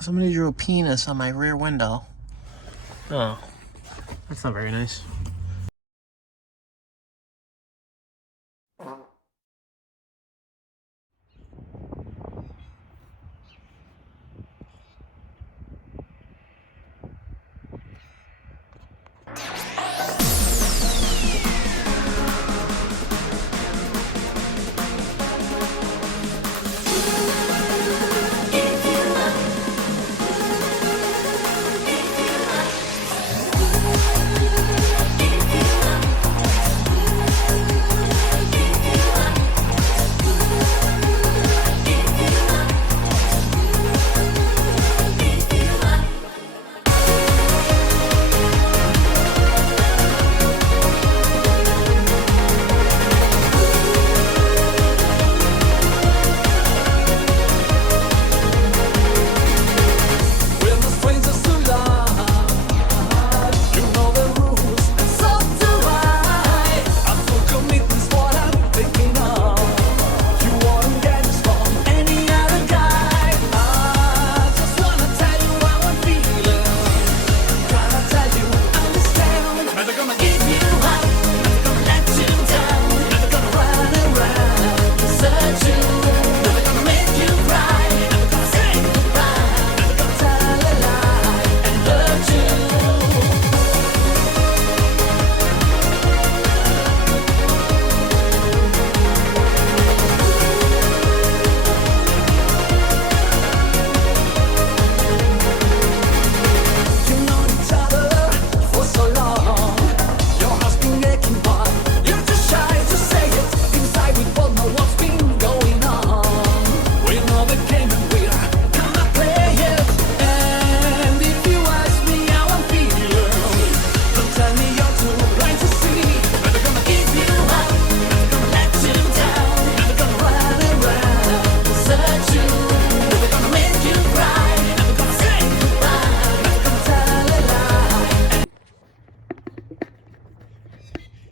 Somebody drew a penis on my rear window. Oh, that's not very nice.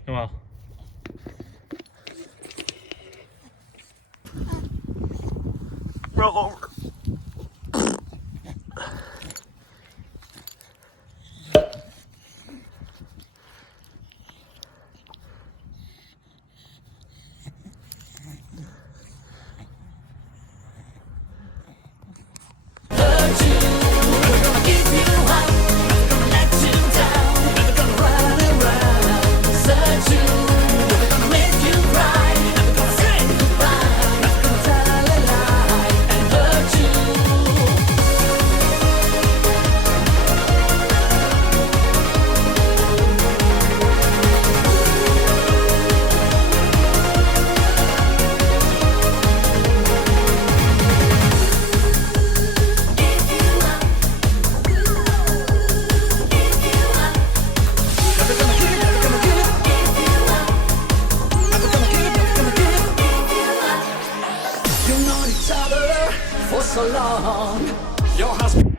Well, roll over. So long, your husband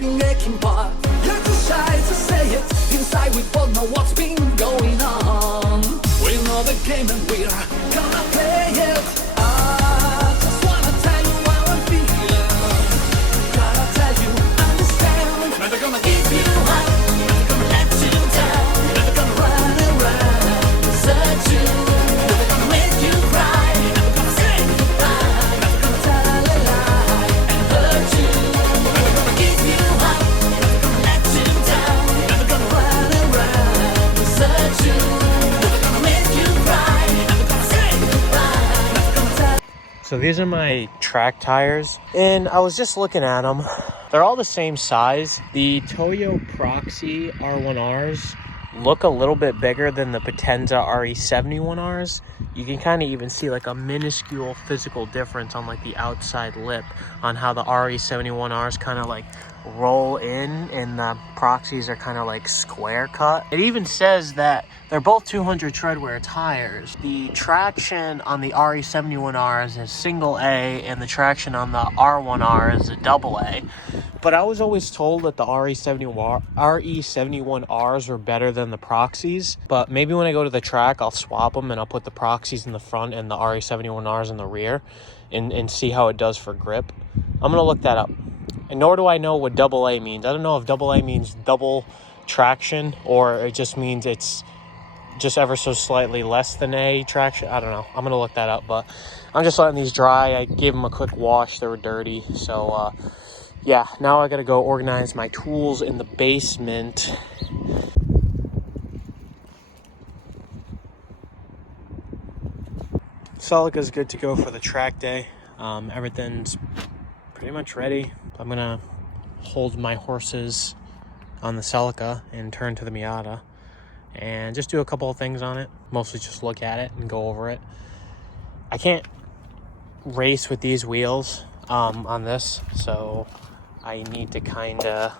making part. You're too shy to say it. Inside we both know what's been going on. We know the game and we're gonna play it. I just wanna tell you how I'm feeling. Gotta tell you, understand. Never gonna give you up. Never gonna let you down. Never gonna run around, desert you. So these are my track tires, and I was just looking at them. They're all the same size. The Toyo Proxy R1Rs look a little bit bigger than the Potenza RE71Rs. You can kind of even see like a minuscule physical difference on like the outside lip on how the RE71Rs kind of like roll in and the Proxies are kind of like square cut. It even says that they're both 200 treadwear tires. The traction on the RE71Rs is single A and the traction on the R1R is a double A. But I was always told that the RE71Rs were better than the Proxies. But maybe when I go to the track, I'll swap them and I'll put the Proxies in the front and the RE71Rs in the rear and see how it does for grip. I'm going to look that up. And nor do I know what AA means. I don't know if AA means double traction or it just means it's just ever so slightly less than A traction. I don't know. I'm going to look that up. But I'm just letting these dry. I gave them a quick wash. They were dirty. So, yeah, now I gotta go organize my tools in the basement. Celica's good to go for the track day. Everything's pretty much ready. I'm gonna hold my horses on the Celica and turn to the Miata and just do a couple of things on it. Mostly just look at it and go over it. I can't race with these wheels on this, so I need to kind of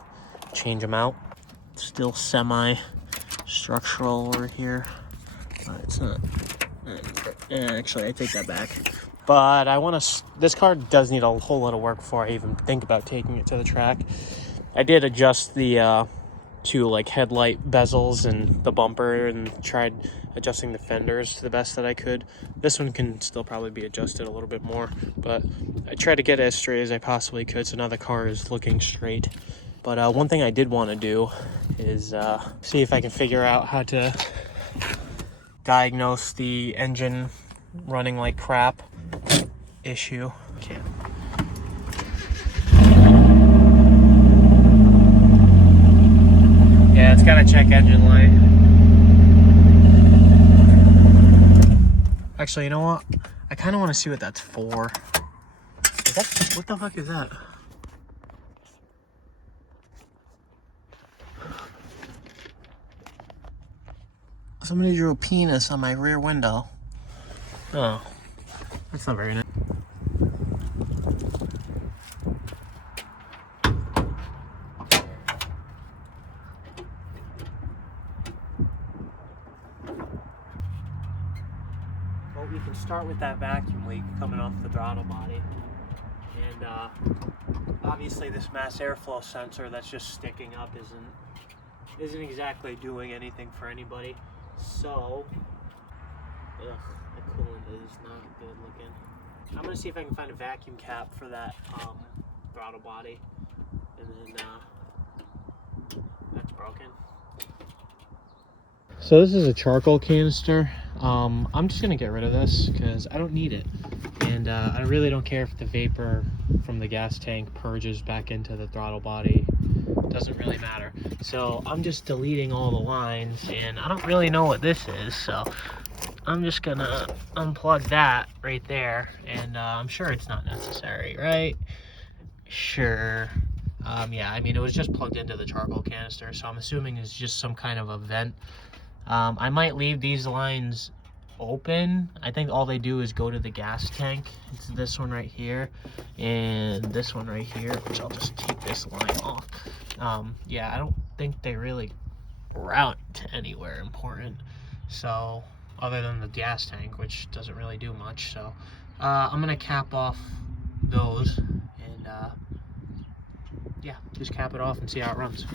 change them out. Still semi-structural over here, but it's not. Actually, I take that back. But I want to. This car does need a whole lot of work before I even think about taking it to the track. I did adjust the two like headlight bezels and the bumper, and tried adjusting the fenders to the best that I could. This one can still probably be adjusted a little bit more, but I tried to get it as straight as I possibly could, so now the car is looking straight. But one thing I did want to do is see if I can figure out how to diagnose the engine running like crap issue. Can't. Yeah, it's got a check engine light. Actually, you know what? I kind of want to see what that's for. Is that, what the fuck is that? Somebody drew a penis on my rear window. Oh, that's not very nice. Well, we can start with that vacuum leak coming off the throttle body. And obviously this mass airflow sensor that's just sticking up isn't exactly doing anything for anybody. So, the coolant is not good looking. I'm gonna see if I can find a vacuum cap for that throttle body, and then that's broken. So this is a charcoal canister. I'm just gonna get rid of this because I don't need it, and I really don't care if the vapor from the gas tank purges back into the throttle body. Doesn't really matter. So I'm just deleting all the lines, and I don't really know what this is, so I'm just gonna unplug that right there, and I'm sure it's not necessary, right? Sure. Yeah, I mean, it was just plugged into the charcoal canister, so I'm assuming it's just some kind of a vent. I might leave these lines open. I think all they do is go to the gas tank. It's this one right here and this one right here, which I'll just take this line off. Yeah, I don't think they really route to anywhere important, so other than the gas tank, which doesn't really do much. So I'm gonna cap off those and yeah, just cap it off and see how it runs.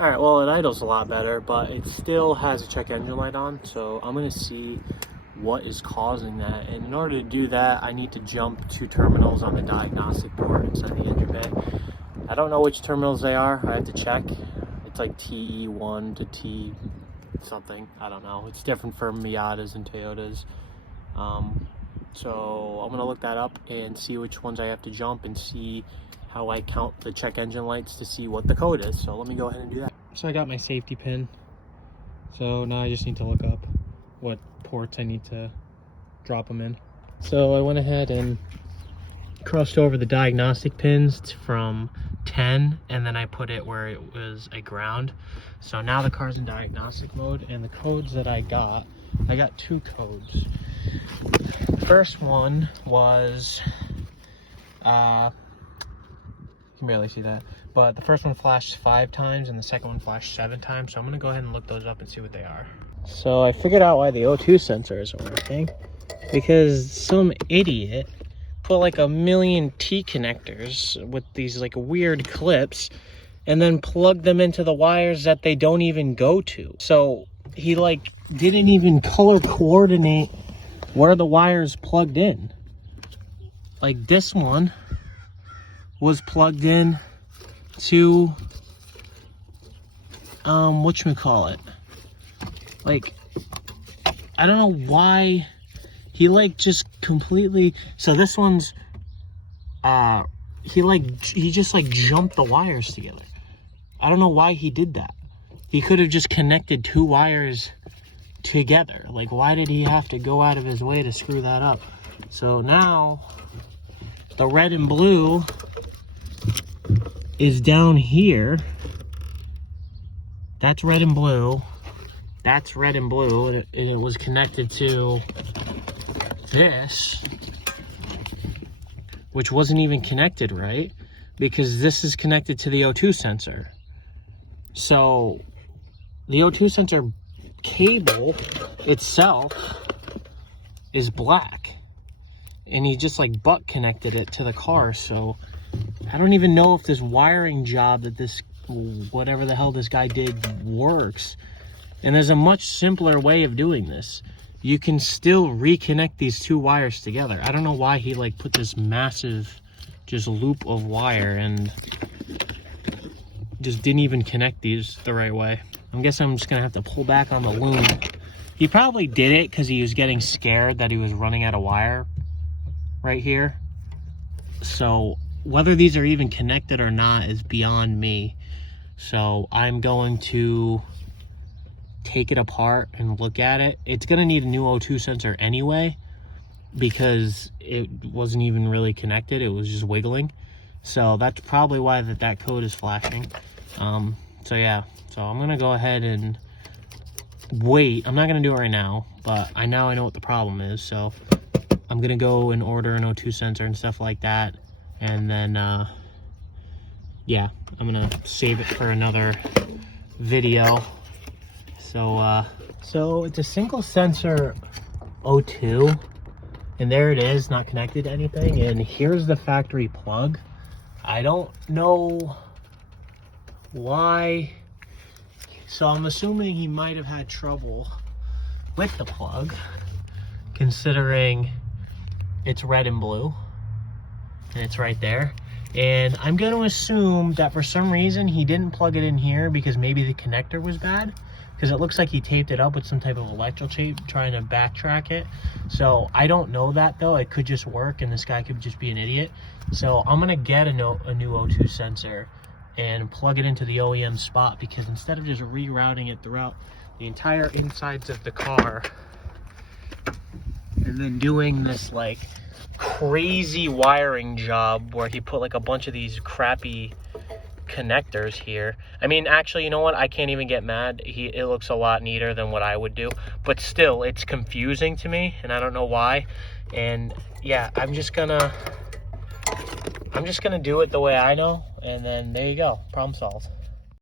Alright, well, it idles a lot better, but it still has a check engine light on, so I'm going to see what is causing that. And in order to do that, I need to jump 2 terminals on the diagnostic port inside the engine bay. I don't know which terminals they are. I have to check. It's like TE1 to T something. I don't know. It's different for Miatas and Toyotas. So I'm going to look that up and see which ones I have to jump and see how I count the check engine lights to see what the code is. So let me go ahead and do that. So I got my safety pin. So now I just need to look up what ports I need to drop them in. So I went ahead and crossed over the diagnostic pins from 10, and then I put it where it was a ground. So now the car's in diagnostic mode, and the codes that I got 2 codes. The first one was, you can barely see that, but the first one flashed 5 times and the second one flashed 7 times. So I'm gonna go ahead and look those up and see what they are. So I figured out why the O2 sensor isn't working. Because some idiot put like a million T connectors with these like weird clips and then plugged them into the wires that they don't even go to. So he like didn't even color coordinate where the wires plugged in. Like this one was plugged in to whatchamacallit. Like, I don't know why he like just completely, so this one's he just like jumped the wires together. I don't know why he did that. He could have just connected 2 wires together. Like, why did he have to go out of his way to screw that up? So now the red and blue is down here. That's red and blue. That's red and blue, and it was connected to this, which wasn't even connected right, because this is connected to the O2 sensor. So the O2 sensor cable itself is black, and he just like butt connected it to the car. So I don't even know if this wiring job that this, whatever the hell this guy did, works. And there's a much simpler way of doing this. You can still reconnect these 2 wires together. I don't know why he like put this massive just loop of wire and just didn't even connect these the right way. I guess I'm just gonna have to pull back on the loom. He probably did it because he was getting scared that he was running out of wire right here. So whether these are even connected or not is beyond me. So I'm going to take it apart and look at it. It's gonna need a new O2 sensor anyway, because it wasn't even really connected. It was just wiggling. So that's probably why that code is flashing. So yeah, so I'm gonna go ahead and wait. I'm not gonna do it right now, but now I know what the problem is. So I'm gonna go and order an O2 sensor and stuff like that, and then yeah, I'm gonna save it for another video. So it's a single sensor O2, and there it is, not connected to anything. And here's the factory plug. I don't know why. So I'm assuming he might have had trouble with the plug, considering it's red and blue, and it's right there. And I'm going to assume that for some reason he didn't plug it in here because maybe the connector was bad, because it looks like he taped it up with some type of electrical tape trying to backtrack it. So I don't know that though. It could just work and this guy could just be an idiot. So I'm gonna get a new O2 sensor and plug it into the OEM spot, because instead of just rerouting it throughout the entire insides of the car and then doing this like crazy wiring job where he put like a bunch of these crappy connectors here. I mean, actually, you know what? I can't even get mad. It looks a lot neater than what I would do, but still, it's confusing to me, and I don't know why. And yeah, I'm just gonna do it the way I know, and then there you go. Problem solved.